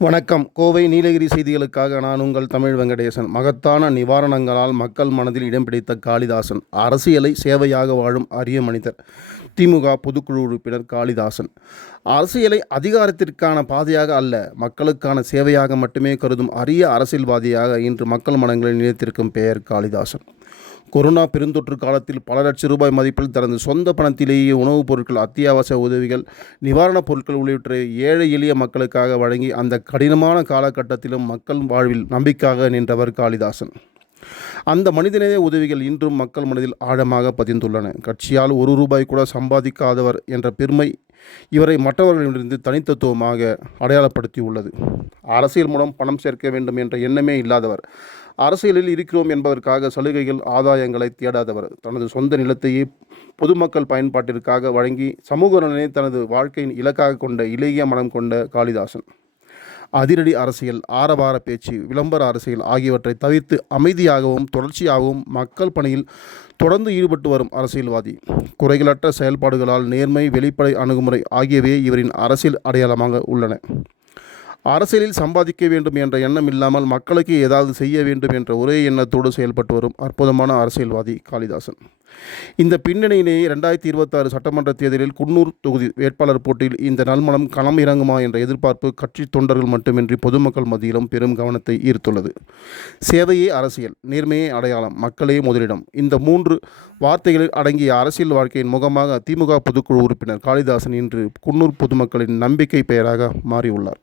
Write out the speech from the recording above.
வணக்கம். கோவை நீலகிரி செய்திகளுக்காக நான் உங்கள் தமிழ் வெங்கடேசன். மகத்தான நிவாரணங்களால் மக்கள் மனதில் இடம் பிடித்த காளிதாசன். அரசியலை சேவையாக வாழும் அரிய மனிதர். திமுக பொதுக்குழு உறுப்பினர் காளிதாசன். அரசியலை அதிகாரத்திற்கான பாதையாக அல்ல மக்களுக்கான சேவையாக மட்டுமே கருதும் அரிய அரசியல்வாதியாக இன்று மக்கள் மனங்களில் நிலைத்திருக்கும் பெயர் காளிதாசன். கொரோனா பெருந்தொற்று காலத்தில் பல லட்சம் ரூபாய் மதிப்பில் தனது சொந்த பணத்திலேயே உணவுப் பொருட்கள் அத்தியாவசிய உதவிகள் நிவாரணப் பொருட்கள் உள்ளிட்ட ஏழை எளிய மக்களுக்காக வழங்கி அந்த கடினமான காலகட்டத்திலும் மக்கள் வாழ்வில் நம்பிக்கையாக நின்றவர் காளிதாசன். அந்த மனிதநேய உதவிகள் இன்றும் மக்கள் மனதில் ஆழமாக பதிந்துள்ளன. கட்சியால் ஒரு ரூபாய் கூட சம்பாதிக்காதவர் என்ற பெருமை இவரை மற்றவர்களிடமிருந்து தனித்தத்துவமாக அடையாளப்படுத்தியுள்ளது. அரசியல் மூலம் பணம் சேர்க்க வேண்டும் என்ற எண்ணமே இல்லாதவர் அரசியலில் இருக்கிறோம் என்பதற்காக சலுகைகள் ஆதாயங்களை தேடாதவர். தனது சொந்த நிலத்தையே பொதுமக்கள் பயன்பாட்டிற்காக வழங்கி சமூக நலனை தனது வாழ்க்கையின் இலக்காக கொண்ட இளைய மனம் கொண்ட காளிதாசன். அதிரடி அரசியல் ஆரவார பேச்சு விளம்பர அரசியல் ஆகியவற்றை தவிர்த்து அமைதியாகவும் தொடர்ச்சியாகவும் மக்கள் பணியில் தொடர்ந்து ஈடுபட்டு வரும் அரசியல்வாதி. குறைகளற்ற செயல்பாடுகளால் நேர்மை வெளிப்படை அணுகுமுறை ஆகியவையே இவரின் அரசியல் அடையாளமாக உள்ளன. அரசியலில் சம்பாதிக்க வேண்டும் என்ற எண்ணம் இல்லாமல் மக்களுக்கு ஏதாவது செய்ய வேண்டும் என்ற ஒரே எண்ணத்தோடு செயல்பட்டு வரும் அற்புதமான அரசியல்வாதி காளிதாசன். இந்த பின்னணியிலேயே ரெண்டாயிரத்தி இருபத்தாறு சட்டமன்ற தேர்தலில் குன்னூர் தொகுதி வேட்பாளர் போட்டியில் இந்த நல்மணம் களம் இறங்குமா என்ற எதிர்பார்ப்பு கட்சி தொண்டர்கள் மட்டுமின்றி பொதுமக்கள் மத்தியிலும் பெரும் கவனத்தை ஈர்த்துள்ளது. சேவையே அரசியல் நேர்மையே அடையாளம் மக்களே முதலிடம். இந்த மூன்று வார்த்தைகளில் அடங்கிய அரசியல் வாழ்க்கையின் முகமாக திமுக பொதுக்குழு உறுப்பினர் காளிதாசன் இன்று குன்னூர் பொதுமக்களின் நம்பிக்கை பெயராக மாறியுள்ளார்.